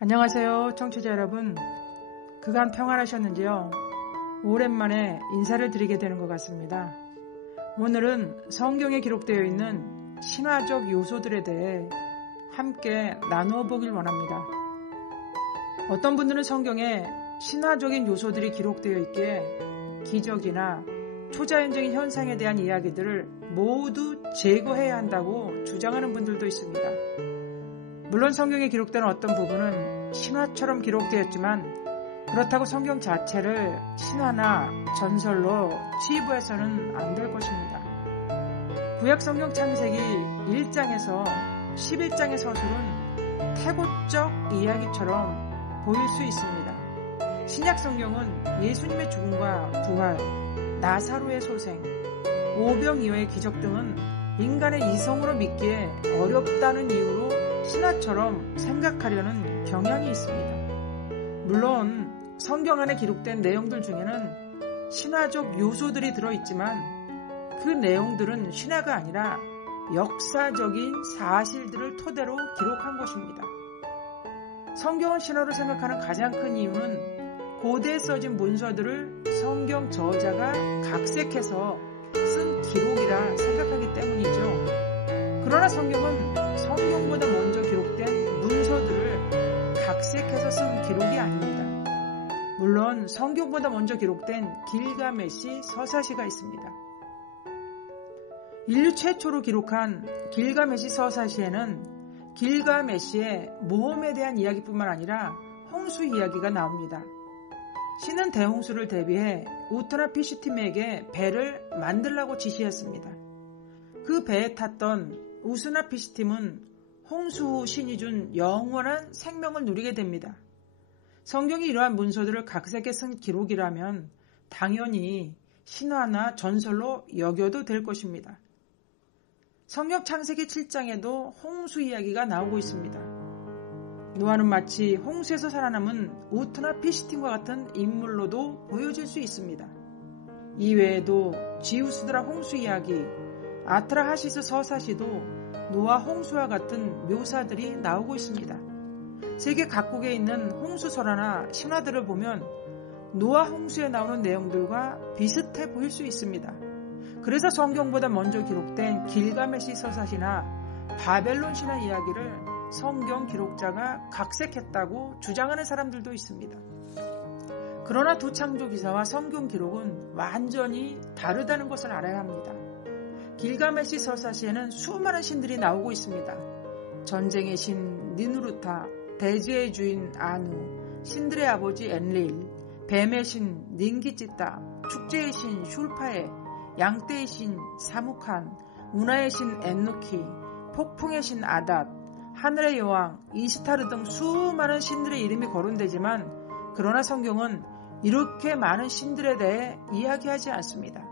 안녕하세요, 청취자 여러분. 그간 평안하셨는지요? 오랜만에 인사를 드리게 되는 것 같습니다. 오늘은 성경에 기록되어 있는 신화적 요소들에 대해 함께 나누어 보길 원합니다. 어떤 분들은 성경에 신화적인 요소들이 기록되어 있기에 기적이나 초자연적인 현상에 대한 이야기들을 모두 제거해야 한다고 주장하는 분들도 있습니다. 물론 성경에 기록된 어떤 부분은 신화처럼 기록되었지만 그렇다고 성경 자체를 신화나 전설로 치부해서는 안 될 것입니다. 구약 성경 창세기 1장에서 11장의 서술은 태고적 이야기처럼 보일 수 있습니다. 신약 성경은 예수님의 죽음과 부활, 나사로의 소생, 오병이어의 기적 등은 인간의 이성으로 믿기에 어렵다는 이유로 신화처럼 생각하려는 경향이 있습니다. 물론 성경 안에 기록된 내용들 중에는 신화적 요소들이 들어있지만 그 내용들은 신화가 아니라 역사적인 사실들을 토대로 기록한 것입니다. 성경을 신화로 생각하는 가장 큰 이유는 고대에 써진 문서들을 성경 저자가 각색해서 쓴 기록이라 생각하기 때문이죠. 그러나 성경은 성경보다 먼저 기록된 문서들을 각색해서 쓴 기록이 아닙니다. 물론 성경보다 먼저 기록된 길가메시 서사시가 있습니다. 인류 최초로 기록한 길가메시 서사시에는 길가메시의 모험에 대한 이야기뿐만 아니라 홍수 이야기가 나옵니다. 신은 대홍수를 대비해 우트나피시팀에게 배를 만들라고 지시했습니다. 그 배에 탔던 우스나피시팀은 홍수 후 신이 준 영원한 생명을 누리게 됩니다. 성경이 이러한 문서들을 각색해 쓴 기록이라면 당연히 신화나 전설로 여겨도 될 것입니다. 성경 창세기 7장에도 홍수 이야기가 나오고 있습니다. 노아는 마치 홍수에서 살아남은 우트나피시팀과 같은 인물로도 보여질 수 있습니다. 이외에도 지우스드라 홍수 이야기, 아트라하시스 서사시도 노아 홍수와 같은 묘사들이 나오고 있습니다. 세계 각국에 있는 홍수설화나 신화들을 보면 노아 홍수에 나오는 내용들과 비슷해 보일 수 있습니다. 그래서 성경보다 먼저 기록된 길가메시 서사시나 바벨론 신화 이야기를 성경 기록자가 각색했다고 주장하는 사람들도 있습니다. 그러나 두 창조 기사와 성경 기록은 완전히 다르다는 것을 알아야 합니다. 길가메시 서사시에는 수많은 신들이 나오고 있습니다. 전쟁의 신 니누르타, 대지의 주인 아누, 신들의 아버지 엔릴, 뱀의 신 닌기찌따, 축제의 신 슐파에, 양떼의 신 사무칸, 운하의 신 엔누키, 폭풍의 신 아닷, 하늘의 여왕 이시타르 등 수많은 신들의 이름이 거론되지만 그러나 성경은 이렇게 많은 신들에 대해 이야기하지 않습니다.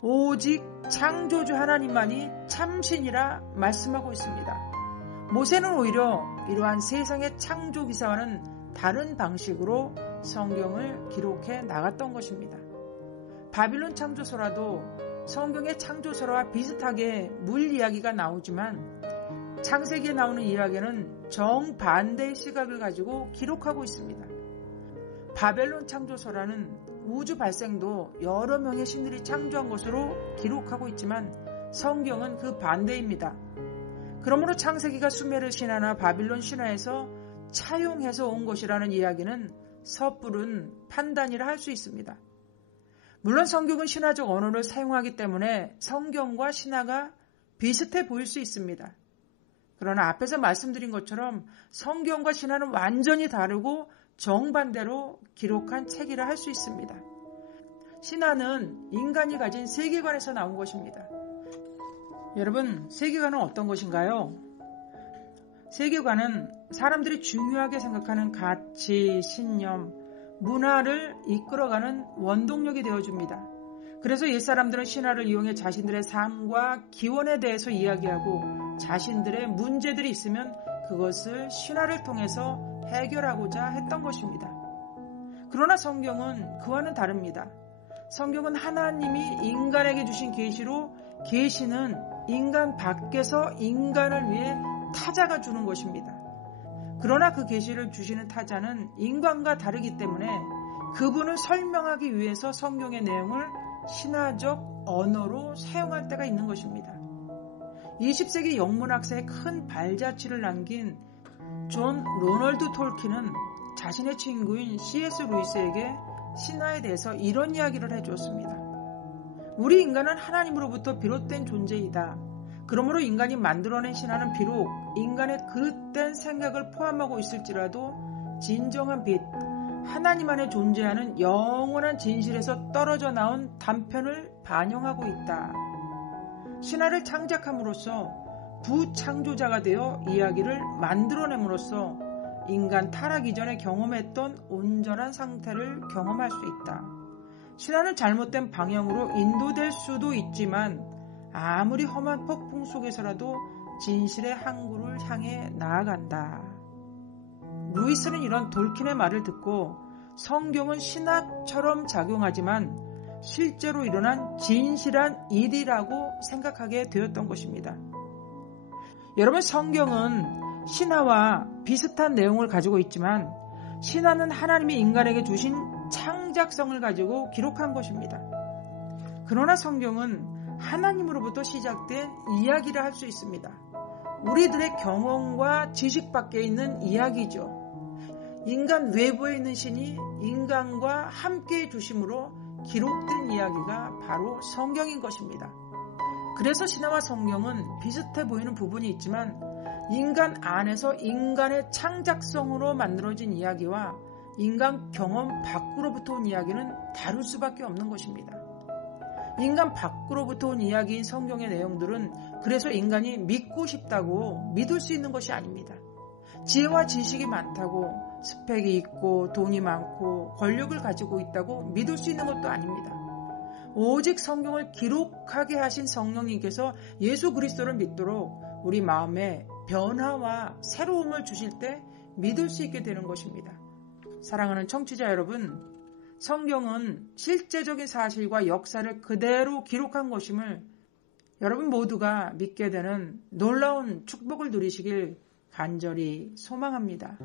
오직 창조주 하나님만이 참신이라 말씀하고 있습니다. 모세는 오히려 이러한 세상의 창조 기사와는 다른 방식으로 성경을 기록해 나갔던 것입니다. 바빌론 창조설화도 성경의 창조설화와 비슷하게 물 이야기가 나오지만 창세기에 나오는 이야기는 정반대의 시각을 가지고 기록하고 있습니다. 바벨론 창조설화는 우주 발생도 여러 명의 신들이 창조한 것으로 기록하고 있지만 성경은 그 반대입니다. 그러므로 창세기가 수메르 신화나 바빌론 신화에서 차용해서 온 것이라는 이야기는 섣부른 판단이라 할 수 있습니다. 물론 성경은 신화적 언어를 사용하기 때문에 성경과 신화가 비슷해 보일 수 있습니다. 그러나 앞에서 말씀드린 것처럼 성경과 신화는 완전히 다르고 정반대로 기록한 책이라 할 수 있습니다. 신화는 인간이 가진 세계관에서 나온 것입니다. 여러분, 세계관은 어떤 것인가요? 세계관은 사람들이 중요하게 생각하는 가치, 신념, 문화를 이끌어가는 원동력이 되어줍니다. 그래서 옛사람들은 신화를 이용해 자신들의 삶과 기원에 대해서 이야기하고 자신들의 문제들이 있으면 그것을 신화를 통해서 해결하고자 했던 것입니다. 그러나 성경은 그와는 다릅니다. 성경은 하나님이 인간에게 주신 계시로 계시는 인간 밖에서 인간을 위해 타자가 주는 것입니다. 그러나 그 계시를 주시는 타자는 인간과 다르기 때문에 그분을 설명하기 위해서 성경의 내용을 신화적 언어로 사용할 때가 있는 것입니다. 20세기 영문학사에 큰 발자취를 남긴 존 로널드 톨킨은 자신의 친구인 C.S. 루이스에게 신화에 대해서 이런 이야기를 해주었습니다. 우리 인간은 하나님으로부터 비롯된 존재이다. 그러므로 인간이 만들어낸 신화는 비록 인간의 그릇된 생각을 포함하고 있을지라도 진정한 빛, 하나님 안에 존재하는 영원한 진실에서 떨어져 나온 단편을 반영하고 있다. 신화를 창작함으로써 부창조자가 되어 이야기를 만들어냄으로써 인간 타락 이전에 경험했던 온전한 상태를 경험할 수 있다. 신화는 잘못된 방향으로 인도될 수도 있지만 아무리 험한 폭풍 속에서라도 진실의 항구를 향해 나아간다. 루이스는 이런 돌킨의 말을 듣고 성경은 신화처럼 작용하지만 실제로 일어난 진실한 일이라고 생각하게 되었던 것입니다. 여러분, 성경은 신화와 비슷한 내용을 가지고 있지만 신화는 하나님이 인간에게 주신 창작성을 가지고 기록한 것입니다. 그러나 성경은 하나님으로부터 시작된 이야기라 할 수 있습니다. 우리들의 경험과 지식 밖에 있는 이야기죠. 인간 외부에 있는 신이 인간과 함께 주심으로 기록된 이야기가 바로 성경인 것입니다. 그래서 신화와 성경은 비슷해 보이는 부분이 있지만 인간 안에서 인간의 창작성으로 만들어진 이야기와 인간 경험 밖으로부터 온 이야기는 다를 수밖에 없는 것입니다. 인간 밖으로부터 온 이야기인 성경의 내용들은 그래서 인간이 믿고 싶다고 믿을 수 있는 것이 아닙니다. 지혜와 지식이 많다고 스펙이 있고 돈이 많고 권력을 가지고 있다고 믿을 수 있는 것도 아닙니다. 오직 성경을 기록하게 하신 성령님께서 예수 그리스도를 믿도록 우리 마음에 변화와 새로움을 주실 때 믿을 수 있게 되는 것입니다. 사랑하는 청취자 여러분, 성경은 실제적인 사실과 역사를 그대로 기록한 것임을 여러분 모두가 믿게 되는 놀라운 축복을 누리시길 간절히 소망합니다.